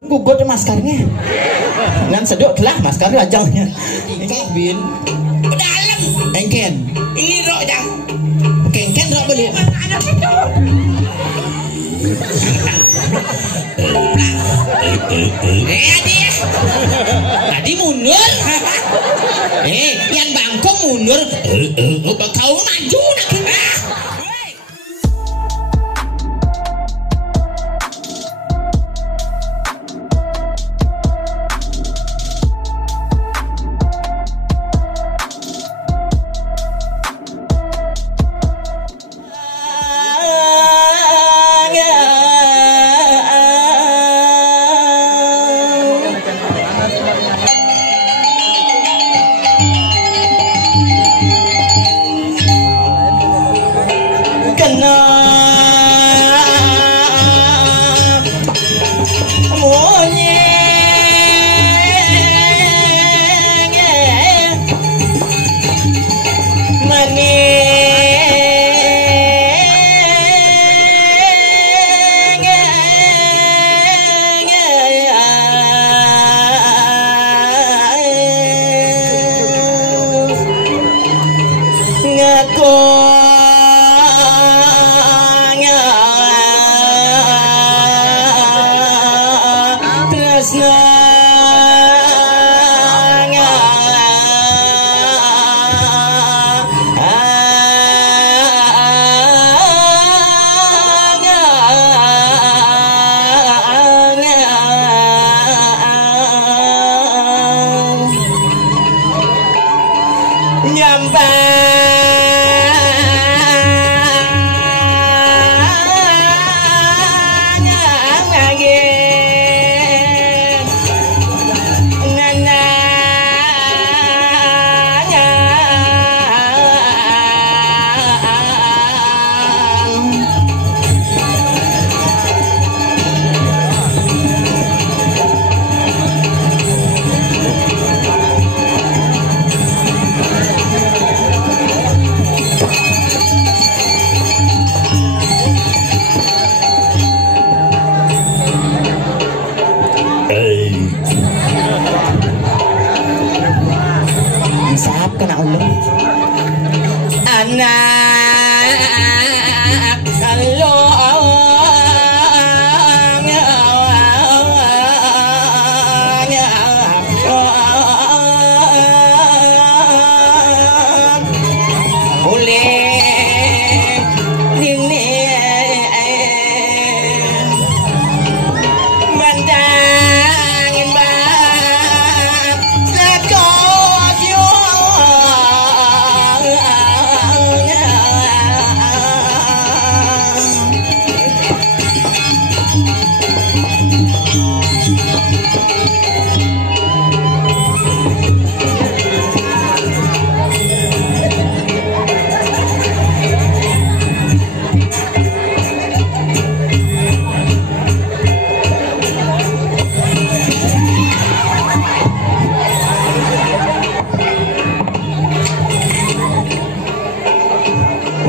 gugut maskarnya. Nan sedok telah maskar rajangnya. Engken bin. Dalam. Engken. Ini rok jang. Engken rok beli. Anak itu. Tadi mundur. Yang bangkong mundur. Kau maju nak.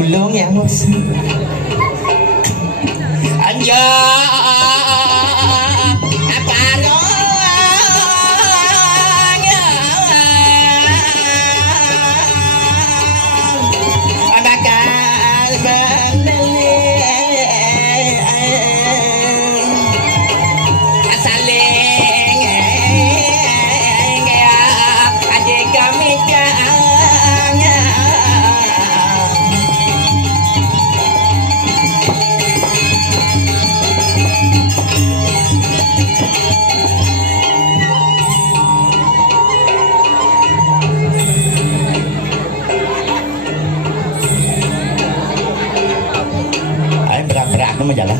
Ulung yang mus anja apa ronya bakal bandeli asaleng adik kami berat-berat nama jalan.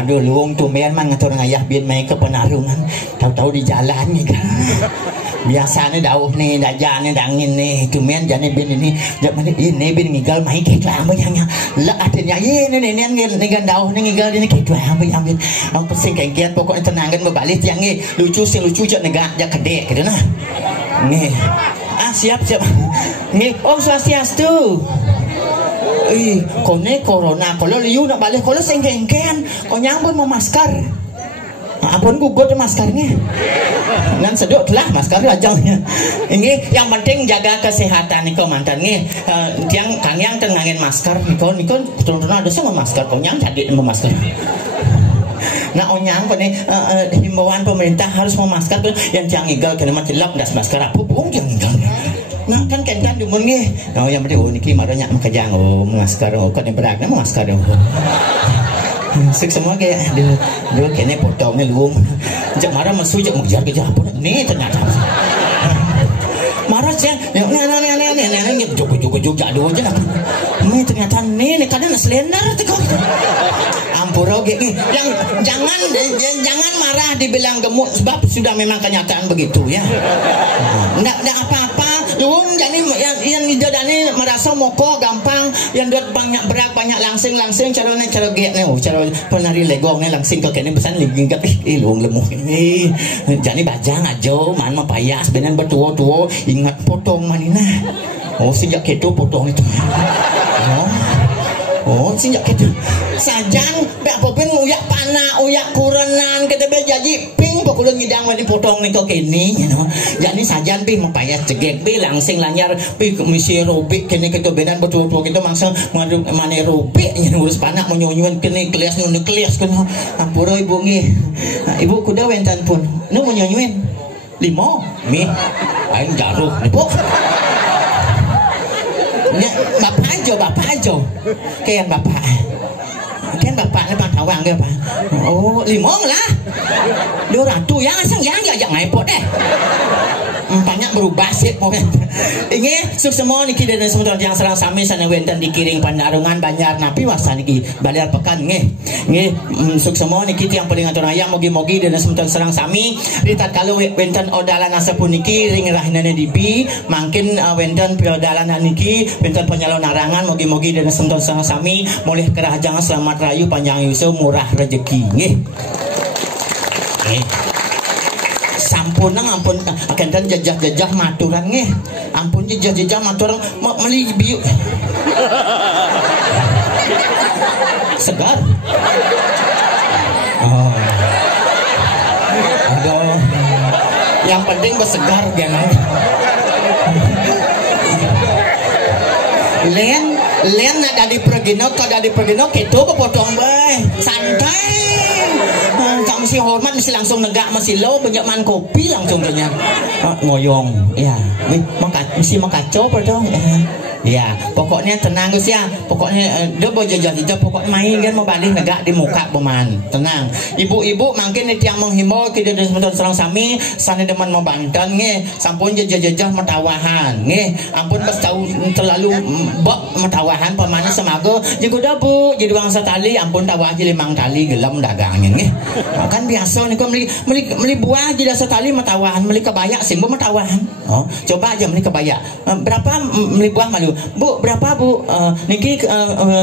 aduh luung tumben man ngatur ngayah bin main ke penarungan tahu-tahu di jalan nih kan biasanya dauh nih dajan nih dangin nih tumben jane bin ini ini bin ngigal main kayak lama yang lah artinya ini nih dauh nih ngigal ini kayak lama yang bin ang pesing kayak pokoknya tenang kan berbalik yang nih lucu sih lucu jat negak jak kedek gitu nah nih siap nih Om Swastiastu. Kone corona kalau liu nak balik kalau sengkengken kau nyambut mau masker ampun gugut maskernya nan seduk lah masker rajangnya ini yang penting jaga kesehatan nih kau mantan nih tiang kanyang tengangin masker niko turun ada sama masker kau nyang jadi mau masker nah onyang nih himbauan pemerintah harus mau masker tuh yang tiang igal kena mati lap das masker apa pun yang igal nah kan dumun nggih oh yang penting niki maronya makajang masker kan yang berak nama masker sik semua kayak dia kene potongnya luung jak marah masuk jak mengejar ke apa nih ternyata marah sih nih jog jadu aja nih ternyata nih kadang slender tuh ampuro nih yang jangan marah dibilang gemuk sebab sudah memang kenyataan begitu ya enggak apa-apa luung jadi yang didadani merasa moko gampang yang duit banyak berak banyak langsing cara get nih cara penari legong nih langsing ke kene pesan lagi enggak luung lemuk ini jadi bajang aja man payah sebenarnya bertua ingat potong manina sejak itu potong itu sejak itu sajang tak popin uyak panah uyak kurenan kita berjanji ping pokoknya ngidang wali potong nih kok kini jadi sajan pi mempayas cegek pi langsing lanyar pi misi rubik kini kita benan betul-betul kita mangsa mengadu mana rubik ngurus panak menyonyuan kini klias kena ampuro ibu ngi ibu kuda wentan pun nu menyonyuin limo mi aing jaruh ibu bapak aja kayak bapak ini pantawang ke pak limong lah 200 yang asang yang ngepot deh banyak berubah sih ini suk semua niki dan semua yang serang sami sana wenten dikiring pandarungan banyak napi wasa niki baliar pekan nge suk semua niki yang paling atur ayam mogi-mogi dan semua serang sami ritat kalau wenten odalan asapun niki ring rahinane dibi mungkin wenten piodalan niki wenten penyalon narangan mogi-mogi dan semua serang sami mulih kerajaan selamat rayu panjang yuso murah rezeki nge sampun ampun akan jajah maturan nge ampun jajah maturan meli biu segar aduh yang penting bersegar jangan len ada di pergino gitu kepotong bay santai kamu mesti hormat mesti langsung negak mesti lo banyak man kopi langsung punya ngoyong ya mesti makacau dong ya pokoknya tenang Gus ya pokoknya dia mau jajah pokoknya main kan mau balik negak di muka peman tenang ibu-ibu mungkin yang menghimbau kita dari sebentar serang sami sana deman mau bantan nge sampun jajah matawahan nge ampun pas tahu terlalu bok matawahan pemana semago juga bu jadi bangsa tali ampun tawah aja 5 tali gelam dagangnya nge kan biasa nih kok beli buah jadi setali matawahan beli kebaya sih bu matawahan coba aja beli kebaya berapa beli buah malu bu berapa bu niki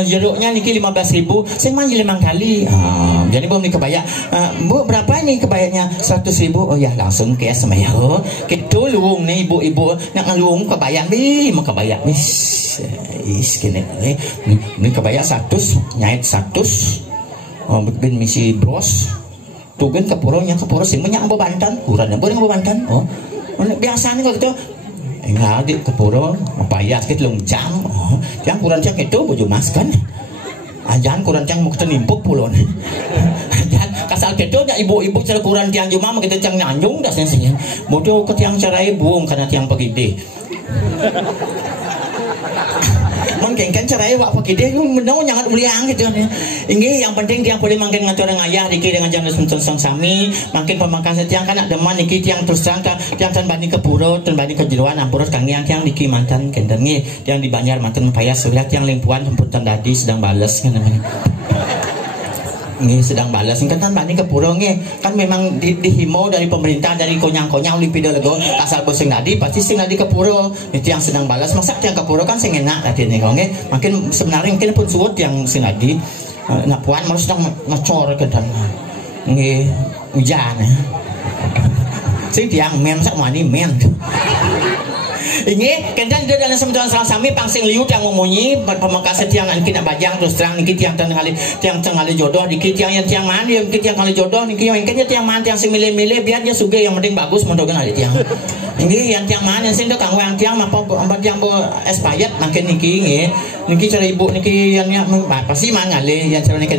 jeruknya niki 15.000 saya mah 5 kali jadi bu beli kebaya bu berapa ini kebayanya 100.000 oh ya langsung cash sama ya gitu luung nih ibu-ibu nak ngeluung kebaya nih mau kebaya nih kini ini kebaya 100 nyait 100 bikin misi bros tuh kan kepuro sih banyak bantan kurang boleh bantan biasanya kalau gitu enggak di kepuro payah sedikit longjang yang kurang cang itu baju mas kan ajan kurang cang mau kita nimpuk pulon ajan kasal gitu ya ibu-ibu cara kurang tiang cuma mau kita cang nyanjung dah sensinya bodoh ke tiang cerai buang karena tiang pegide mungkin kan cerai wak pegide menang nyangat uliang gitu ini yang penting tiang boleh mungkin ngatur ngayah dikir dengan jangan sang sami mungkin pemangkas tiang kan ada man dikir tiang terus sangka tiang tan banding ke puro tan banding ke jeruan ampurus kang tiang diki mantan kendengi tiang di Banjar mantan payah surat tiang limpuan sempurna tadi sedang balas kan namanya Ini sedang balas kan bani ke pura kan memang dihimbau dari pemerintah dari konyang-konyang Olimpiade lego asal sing nadi pasti sing nadi ke pura itu yang sedang balas masa yang ke pura kan sing enak tadi nih kong makin sebenarnya mungkin pun suut yang sing nadi nak puan malah sedang ngecor ke dan hujan sing tiang men sak mani men ini kendan dia dalam sementuan sami pangsing liut yang memunyi pemangkas tiang angkin bajang terus terang niki tiang tengah jodoh dikit tiang mana dia dikit tiang kali jodoh niki yang kayaknya tiang mana tiang sing milih-milih biar dia suge yang penting bagus mendogan ada tiang ini yang tiang mana yang sing dok kang yang tiang apa tiang bo expired makin niki cara ibu niki yang pasti mang ngalih yang cara niki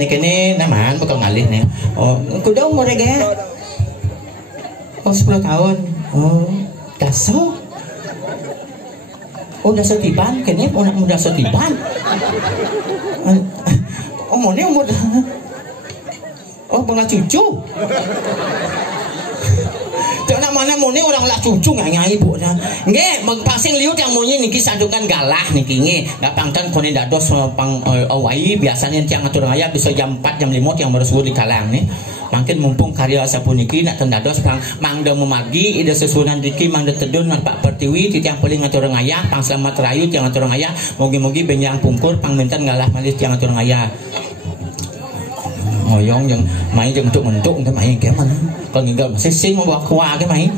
naman bakal ngalih nih oh kudu umur gak oh 10 tahun oh dasar oh udah setiban kayaknya udah setiban umurnya umur oh pernah cucu jangan mana moni orang lah cucu nggak ibu nah nggak pasing liut yang moni niki sandungan galah niki nggak pangkan kone dados pang awai biasanya tiang atur raya bisa jam 4 jam 5 yang baru subuh di kalang nih makin mumpung karya sapuniki nak tendados pang mangda memagi ida sesunan diki mangda tedun pak pertiwi titiang paling ngatur ngaya pang selamat rayu tiang ngatur ngaya mogi-mogi benyang pungkur pang menten galah malis tiang ngatur ngaya ngoyong yang main jeung mentuk cái main cái mana kalau nggak sing mau kuah cái main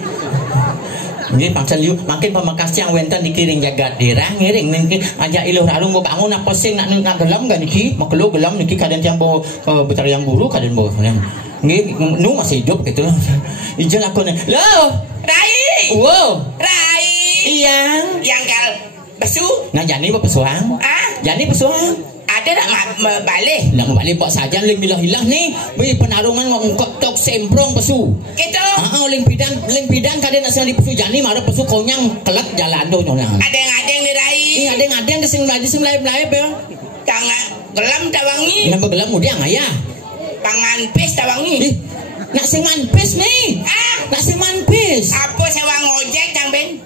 ini pangsa liu makin pemakas yang wenten dikiring jagat dirang ngiring niki aja iluh rarung mau bangun apa sing nak gelam gak niki mau keluar gelam niki kadang yang bawa betar yang buru kadang bawa nggih nu masih hidup gitu ijel aku nih lo Rai wow Rai yang kal besu nah jani apa pesuang jani pesuang ada nak balik buat saja hilang nih beri penarungan ngongkot tok semprong pesu gitu limpidan kadang asal di pesu jani marah pesu konyang kelak jalan do nyonang ada yang dirai ada yang disemlai be kang gelam tawangi nambah gelam mudiang ayah pangan pes tawangi nak sing manpes nih nak sing manpes apa sewa ngojek kang Ben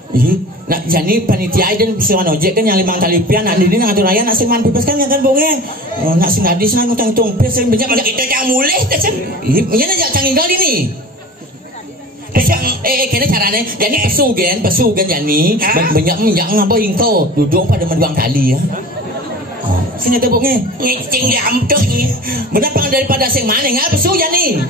nak jani panitia dan sewa ojek kan yang 5 tali pian nak ini ngatur raya nak sing manpes kan yang kan bongeng nak sing hadis nak ngutang hitung pes sing banyak itu yang mulih teh iya nak cang inggal ini kena caranya jani pesu kan jani banyak ngapa hingko duduk pada menduang kali ya sini tebuknya ngicing di amtuk ini menapang daripada sing mana nggak pesu jani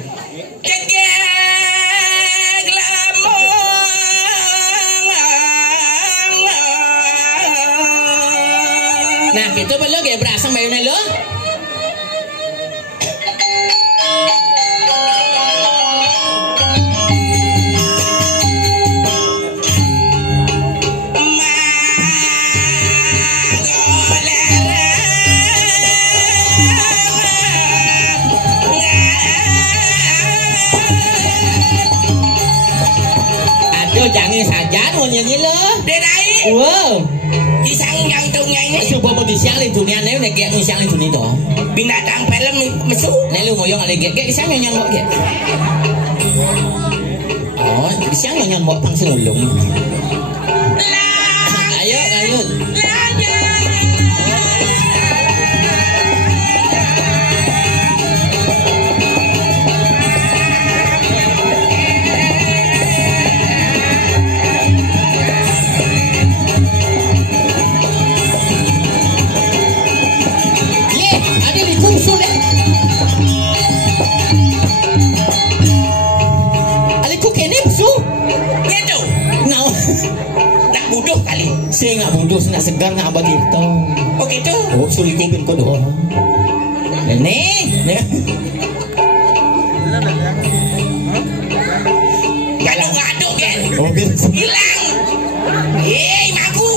nah gitu belum ya berasa mayonnya lo jangan saja mau nyanyi lo Denai wow isang yang tungnya coba mau disialin dunia nih udah kayak disialin dunia itu binatang film mesu nih lu mau yang ada kayak disang yang mau kayak oh disang yang mau pangsil ulung ayo saya nggak bodoh, saya segar nggak abad itu. Oh gitu? Oh sulit kupin kau doang. Nih. Kalau ngaduk kan? Oh hilang. Mangku.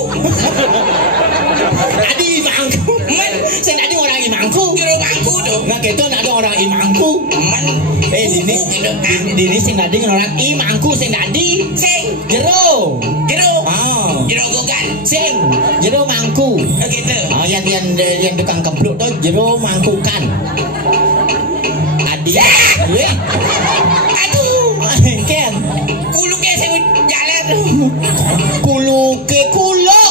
Tadi mangku. Saya tadi orang imangku. Kira mangku tuh. Nggak gitu ada orang imangku. Ini sing tadi orang imangku sing tadi. Sing jero. Jero gogan. Sing jero mangku. Gitu. Oh yang tukang kempluk tuh jero mangkukan. Tadi. Aduh. Ken. Kuluke sing jalan. Kuluke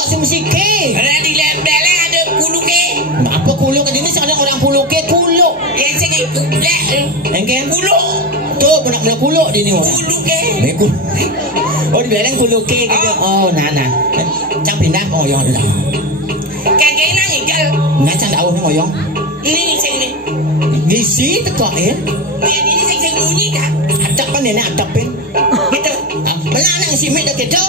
sing musike. Ada di lembeleng ada kuluke. Apa kuluk ini ada orang kuluke kuluk. Yang sing kulo. Tu nak mula kuluk di ni orang. Kulo ke. Beku. Oh di belakang kuluk ke gitu. Oh nah. Cang pindah ngoyong dah. Kagak nang igal. Nah cang dah ni ngoyong. Ini sini. Di situ kok ya. Ini sing bunyi dah. Atap kan nenek atap pin. Gitu. Melanang si Mik dah gitu.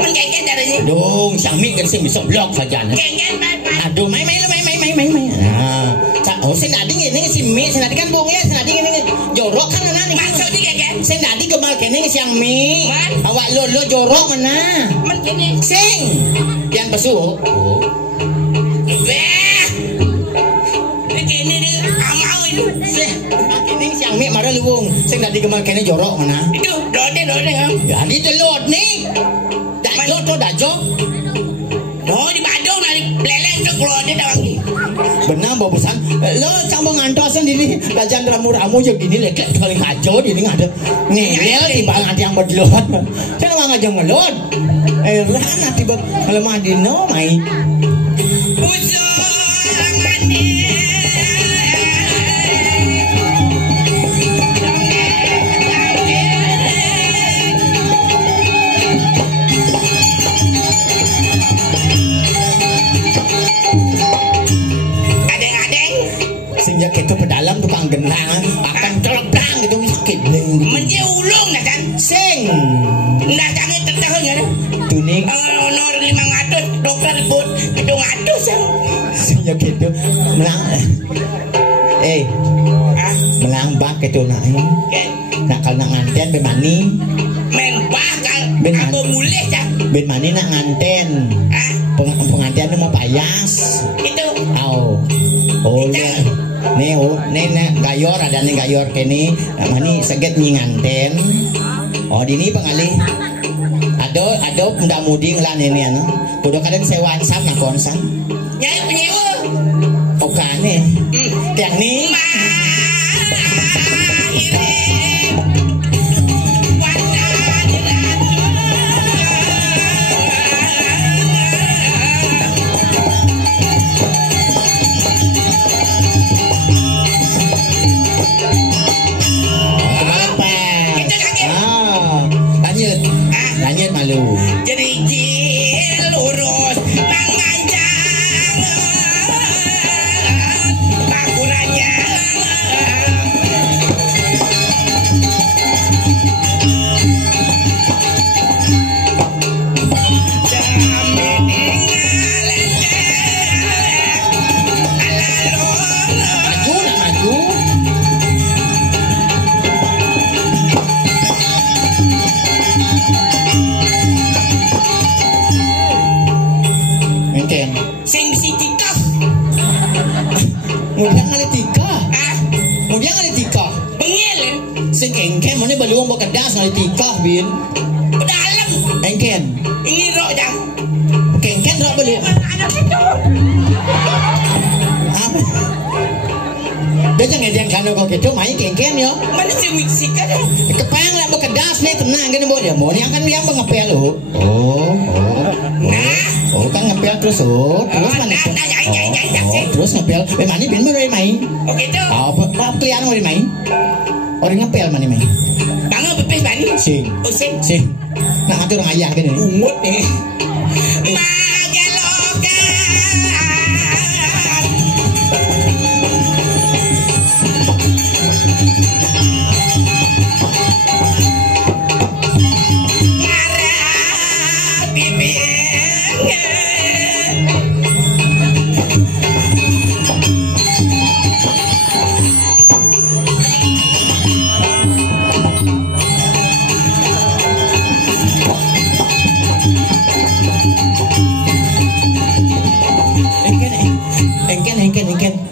Men kagak darahnya. Dong, sang Mik kan sih bisa blok saja. Kagak apa. Aduh, main. Nah, oh sen nadi ini si Mik, sen nadi kan bong ya, sen nadi ini jorok kan mana nih? Maksudnya kagak. Sen nadi gemal kene siang Mik. Man. Awak lo jorok mana? Men kene. Sing. Yang pesu. Oh. Weh. Kene ni amau itu. Kene siang Mik marah luwung. Sen nadi gemal kene jorok mana? Itu dode kan. Ya di telur nih. Dajo. Oh di Badung nari beleleng tu keluar dia dah wangi. Benar babusan. Lo campur ngantosan dini gajan ramu-ramu je gini lekek kali ngajo dini ngada ngel di bang ada yang berlot. Saya nggak ngajak ngelot. Lah nanti bang kalau mandi no mai. Sejak itu pedalam tukang genang akan colok gitu sakit menje ulung dah kan sing ndak jangan tertahan ya tuning honor 500 dokter ribut itu ngatus yang sejak itu melang melang bak itu nak kalau nak nganten bemani main bakal ben aku mulai dah ben mani nak nganten pengantin mau payas itu oh nih gayor ada nih gayor kene mani seget nganten dini pengalih ada muda mudi ngelan ini ano kudu kadang sewaan sama konsan nyai penyewa okane yang nih lanjut malu jadi lurus menganjang bakurannya Kemudian ada tika. Bengil. Sing engken mana baluang bawa kedas ada tika bin. Dalam. Engken. Ini rok jang. Engken rok baluang. Anak itu. Apa? Dia jangan dia kanu kau gitu main engken yo. Mana si Meksika dah. Kepang lah bawa kedas nih tenang kan bawa dia. Mau ni akan dia mengepel lo. Oh kan ngepel terus terus mana? Terus ngepel. Mana bin baru main. Oh gitu. Apa kalian mau main? Orang ngepel mana main? Tangan bepes bani. Sing. Oh sing. Nak ngatur orang ayah kan ni. Umut ni.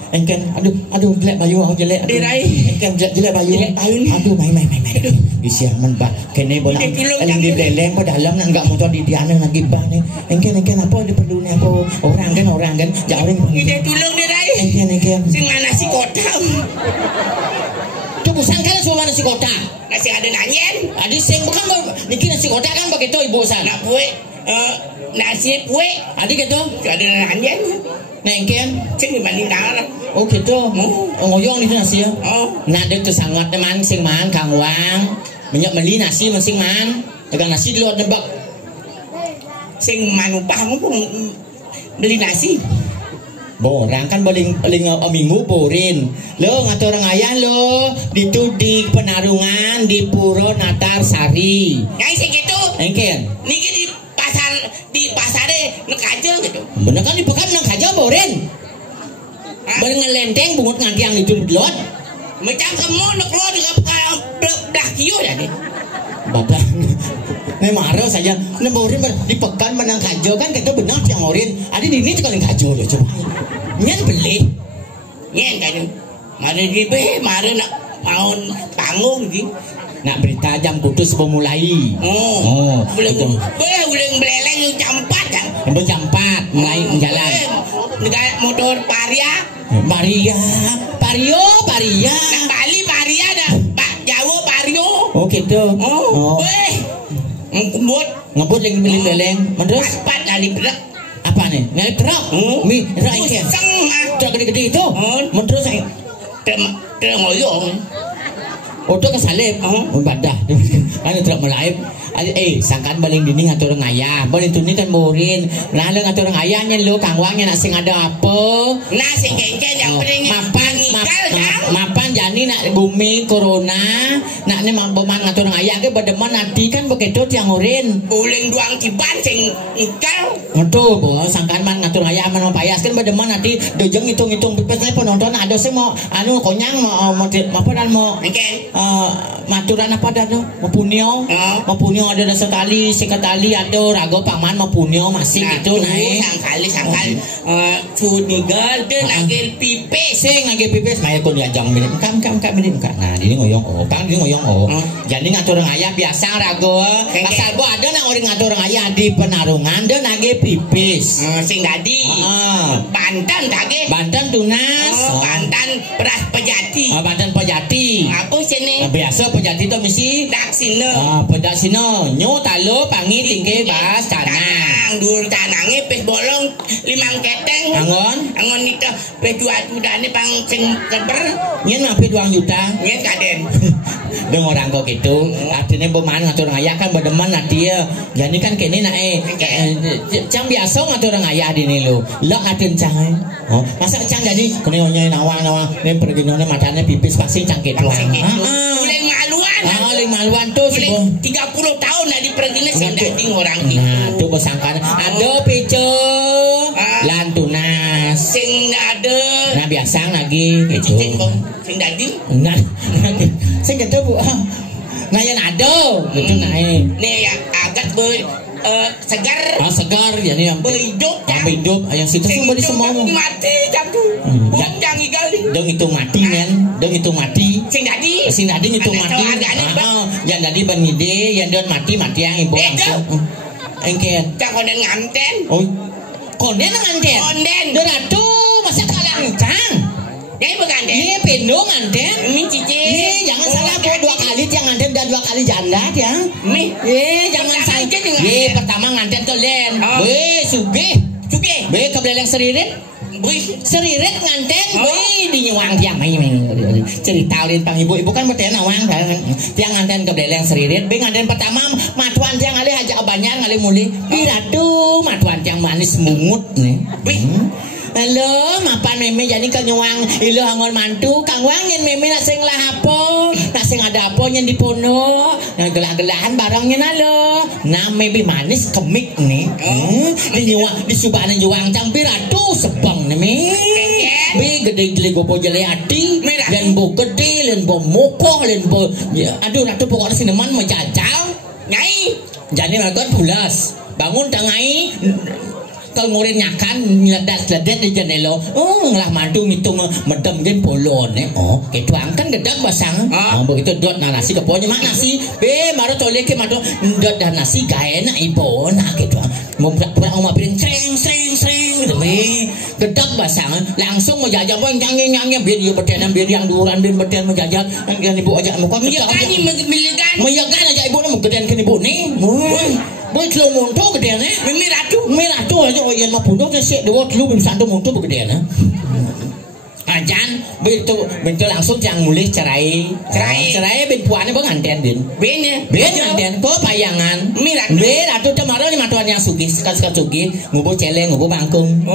Engken aduh jelek bayu aku jelek engken jelek bayu aduh main bisa menbak kene bola eling di beleng po dalam nak enggak motor di diana lagi bah ni engken apa diperlu ni aku orang kan jauh dia tolong dia rai engken sing nasi kotak tu kusan kan semua nasi kotak nasi ada nanyen adi sing bukan niki nasi kotak kan begitu ibu sana puek nasi puek adi gitu ada nanyen nengken sing dibanding dalam Oh gitu. Ngoyong itu nasi ya. Nah dia tuh sangat teman sing man Kang Wang. Banyak beli nasi masing man. Tegang nasi di luar nebak. Sing manupah ngomong beli nasi. Borang kan paling minggu borin. Lo ngatur ayah lo di Penarungan di Puro Natar Sari. Ngai sing gitu. Engken. Niki di pasare ngekajel gitu. Bener kan di pekan nang kaja borin. Bareng ngelenteng bungut ngangkiang itu lot. Macam kamu nak keluar dengan belah kiu ya nih. Bapak. Nih marah saja. Nih borin di pekan menang kajo kan kita benar yang orin. Ada di ini tuh kalian kajo loh coba. Nyen beli. Nyen kan. Mari dibe, mari nak mau panggung sih. Nak berita jam putus memulai. Boleh beleleng yang jam 4 kan. Jam 4 mulai jalan. Motor Paria. Pario. Nak Bali Paria dah. Jawa Pario. Oh gitu. Ngebut yang beli beleleng. Terus? Pas dari berak. Apa nih? Naik truk. Truk engke. Truk gede-gede itu. Terus saya. Truk ngoyong. Oto kesalip, badah, anu truk melaip. Sangkan baling dini ngatur ngayah, baling tuni kan borin. Lalu ngatur ngayahnya lo kangwangnya nak sing ada apa? Nah sing kengken yang penting mapan jani nak bumi corona, nak ni mampuman ngatur ngayah ke berdeman nanti kan begitu tiang orin. Buling duang kiban sing ikal. Betul, bos. Sangkan man ngatur ngayah man payas kan berdeman nanti dojeng hitung-hitung pipesnya penonton ada sih mau anu konyang mau apa dan mau maturan apa dah tu? Mapunyo ada sekali ada rago paman mapunyo masih gitu naik. Sangkali Sunigal dan agel pipes. Agel pipes maya kon diajang minit. Kam minit ka. Nah, ini ngoyong pang ini ngoyong Jadi ngatur ngayah biasa rago. Pasal bo ada nang orang ngatur ngayah di Penarungan dan agel pipes. Sing dadi. Banten dage. Banten tunas. Banten beras pejati. Banten pejati. Apa sini? Biasa pejati tu mesti daksina. Pedaksina nyo talo pangi tinggi bas tanang. Dur tanange pes bolong 5 keteng. Angon itu pes 2 juta ni pang sing keber. Nyen ngapi 2 juta. Nyen kaden. Deng orang kok gitu. Artinya beman ngatur ngayah kan berdeman dia. Jadi kan kene nak cang biasa ngatur ngayah dini lo. Lok atin cang. Masa cang jadi kene onyoy nawang ni pergi nona matanya pipis pasti cang ketuang. Maluan tuh 30 tahun dah dipergina sing dating orang itu. Nah, tuh besangkan ada picu lantunas. Sing ada. Nah, biasa lagi gitu. Sing dating. Nah, sing gitu Bu. Ngayan ada gitu naik. Nih ya agak segar. Segar ya nih yang hidup. Yang situ semua di semua mati jam tu. Jangan igali. Dong itu mati men. Dong itu mati. Sing dadi itu mati. Yang dadi benide, yang don mati yang ibu langsung. Engken. Cang konden nganten. Oh. Konden nganten. Doratu masa kalang cang. Ya ibu nganten. Iya pendo nganten. Mi cici. Jangan salah bu 2 kali yang nganten dan 2 kali janda ya. Jangan salah. Pertama nganten tuh len. Sugih. Kebeleleng seririt. Seririt nganten. Di nyuang tiang cerita lain pang ibu kan bertanya nawang tiang nganten kebeleleng seririt. Nganten pertama matuan tiang ngalih aja banyak ngalih muli. Biratu matuan tiang manis mungut nih. Halo, mapan meme jadi kenyuang ilo angon mantu Kang Wang yen meme nak sing lah apa nak sing ada apa yen dipono nah gelah-gelahan barangnya nalo nah meme manis kemik nih di nyuang di subana nyuang campir aduh sebang nih be gede-gede gopo jele ati len bo gede len bo mokoh len bo aduh ratu pokoknya sineman mau jajal nyai jadi makan pulas bangun tangai kalau ngurin nyakan ledat di jendela lah mantu ngitung medem gen polon gitu angkan gedak basang begitu dot nasi keponya mak nasi maru tole ke madu dot dan nasi gak enak ibu nah gitu mau pura-pura mau piring sering gitu gedak basang langsung mau jajal boy nyangnya biar dia bertenan biar yang duran biar bertenan menjajal yang ibu aja muka meyakan aja ibu mau gedean ke ibu nih boy telu monto gedean meratu aja yang mau punya sih dua telu bisa satu monto begedean aja Betul langsung jangan mulih cerai ben puannya bang anten ben anten kok payangan ratu temaro ni matuan yang sugih suka sugih ngubu celeng ngubu bangkung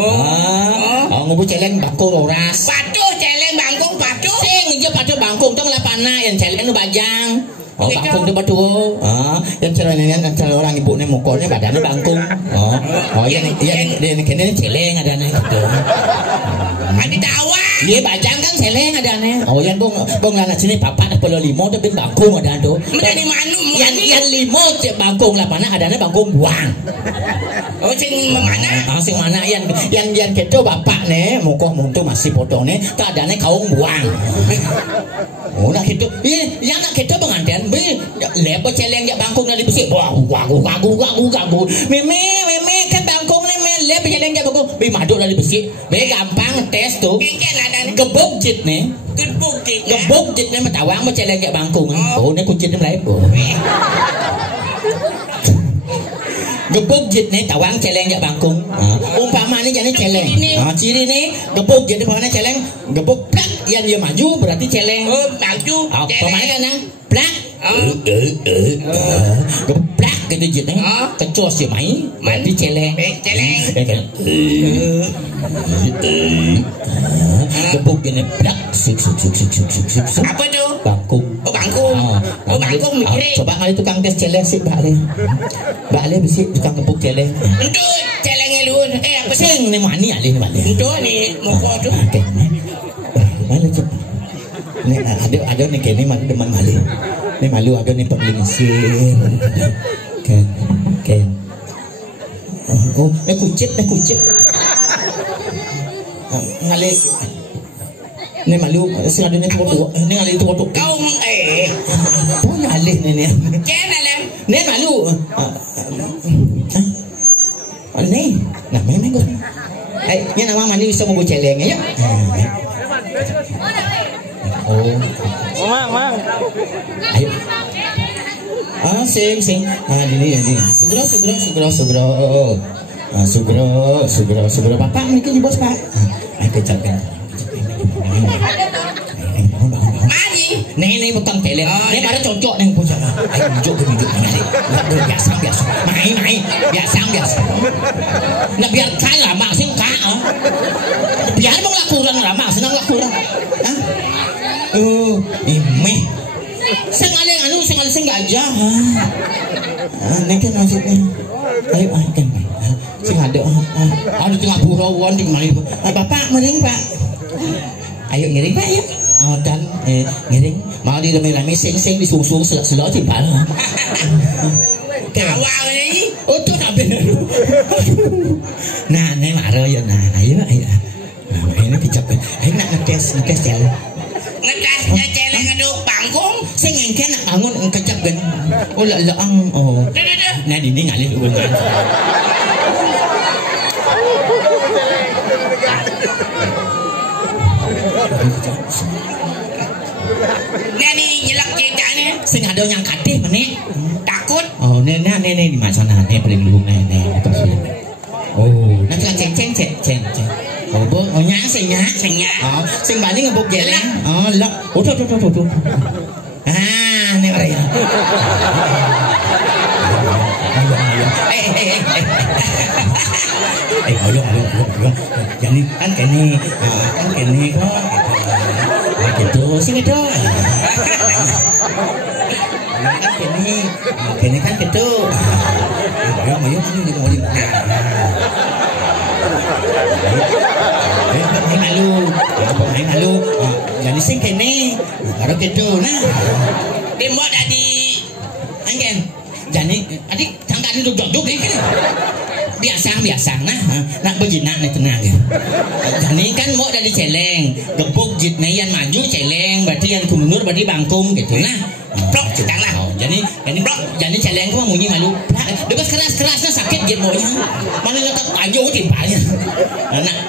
ngubu celeng bangkung oras patuh celeng bangkung patuh sing aja patuh bangkung tong lapana yang celeng nu bajang bangkung tu batu yang celeng orang ibu ni mukulnya badannya bangkung yang kena celeng ada ni ada tawa iya bajang kan celeng ada nih yang bong lana sini papat 85 tapi bangkung ada tu menjadi manu yang 5 cek bangkung lah mana ada nih bangkung buang sing mana sing mana yang keto bapak nih mukoh muntu masih potong nih tak ada nih kaung buang nak keto yang nak keto pengantin lepo celeng jak bangkung dari besi gagu meme kan bangkung nih lepo celeng jak bangkung maduk dari besi gampang tes tu gebuk jit nih gebuk jit nih matawang celeng jak bangkung nih kucing nih gebuk jit nih tawang celeng jak bangkung umpama nih jadi celeng ciri nih gebuk jit umpama celeng gebuk plak yang dia maju berarti celeng maju umpama kan yang plak geplak gitu jit nih kecos si mai berarti celeng gebuk gini plak suk apa tuh bangkung bangkung mikir coba kali tukang tes celeng sih balik besi tukang gebuk celeng itu celengnya luun apa sing ni mani alih balik itu nih mau tu mana cep ni ada ni kini malu deman malu ni malu ada ni penglingsir ken kucit ngalih ni malu sengaja ni tu ni ngalih tu kau punya alih ni kenal ni malu ni namanya ni kau ni nama mani bisa mau celeng ya mang ayo sing ini segera bapak mungkin bos pak kecapean Nih utang teleng. Nih pada cocok nih bos. Ayo unjuk biasa. Main biasa. Nah biar kan lama sih kak. Biar mau lakukan lama senang lakukan. Hah? Imeh. Sengaleng anu sengaleng gajah. Nih kan maksudnya. Ayo kan. Sing ada tengah burauan di mana? Bapak mending pak. Ayo ngiring pak ya. Dan ngiring mau di rame-rame sing disungsung selo timbal. Kawang ini. Oh tuh tak benar. Nah, ini marah ya nah. Ayo. Nah, ini kecapek. Nak ngetes celeng. Ngetesnya celeng aduk bangkung. Sing engke nak bangun kecapek. Oh laang. Oh. Nah, ini ngalih ulang. Nani nyelak ceritanya sing ada yang kadeh menek takut nenek di mana nih paling luang nenek nanti kan ceng nyang sing bani ngebuk geleng lah tuh nih raya ayo jadi kan kene gitu sing itu kene kan gitu ayo malu jadi sing kene baru gitu nah dimbuat tadi angin jadi adik tangga duduk nih biasa nak bejinak nih tenang ya jadi kan mau dari celeng gebuk jit nih yang maju celeng berarti yang kumundur berarti bangkung gitu nah blok cetang lah jadi celeng gua munyi malu dekat keras-kerasnya sakit jit mau nya mana letak ajo timpalnya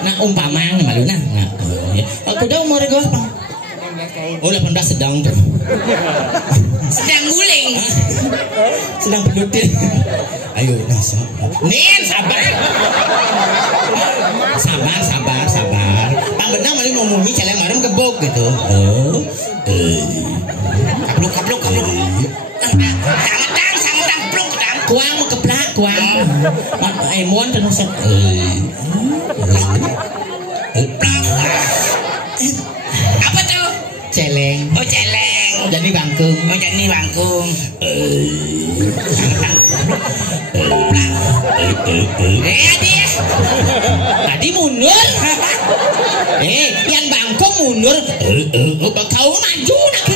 nak umpama malu nah aku dah umur gua apa 18 sedang tuh sedang guling sedang pelutin ayo nih sabar tak benar malu ngomongi celeng bareng gebuk gitu Sangatang pluk tang. Kuang mau keplak kuang. Mon terus. Apa tuh? Celeng. Oh celeng. Jadi bangkung. Oh jadi bangkung. Adi. Tadi mundur. Yang bangkung mundur. Kau maju nak.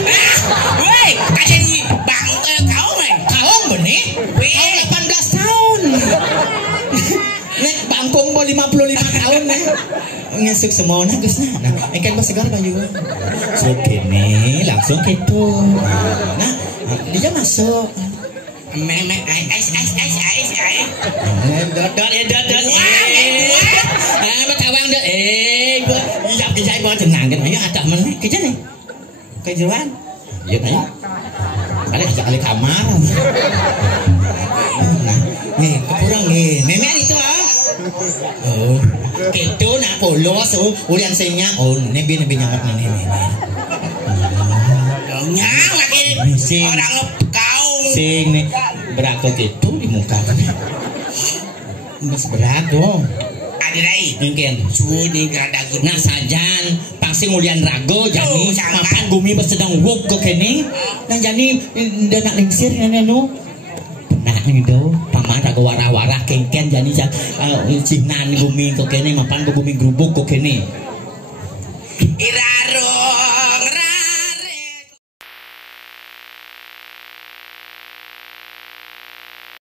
Woi, kajen bang kau mah. Kau benih. Kau 18 tahun. Nek bangkung mau 55 tahun nih. Ngesuk semua nak Gus nah. Ikan bahasa segar bayu. So kene langsung gitu. Nah, dia masuk. Memek ais. Dot. Betawang dah. Jap bawa tenang kan. Ayo ada mana? Kerja nih. Kejuan. Ya ayo. Balik ke kamar. Nah, nih kurang nih. Memek itu ah. Oh, gitu nak polos ulian senya. Oh, nebi nyangap nih. Nyang lagi orang kau. Sing nih berat gitu di muka. Mas berat dong. Ada lagi. Mungkin. Sudah ada guna. Nah sajan pasti mulian rago jadi mapan bumi bersedang wuk ke kene. Dan jadi nak lingsir nenu. Nah ini do paman rago warah-warah kengken jadi cinan bumi ke kene mapan bumi grubuk ke kene. Iraro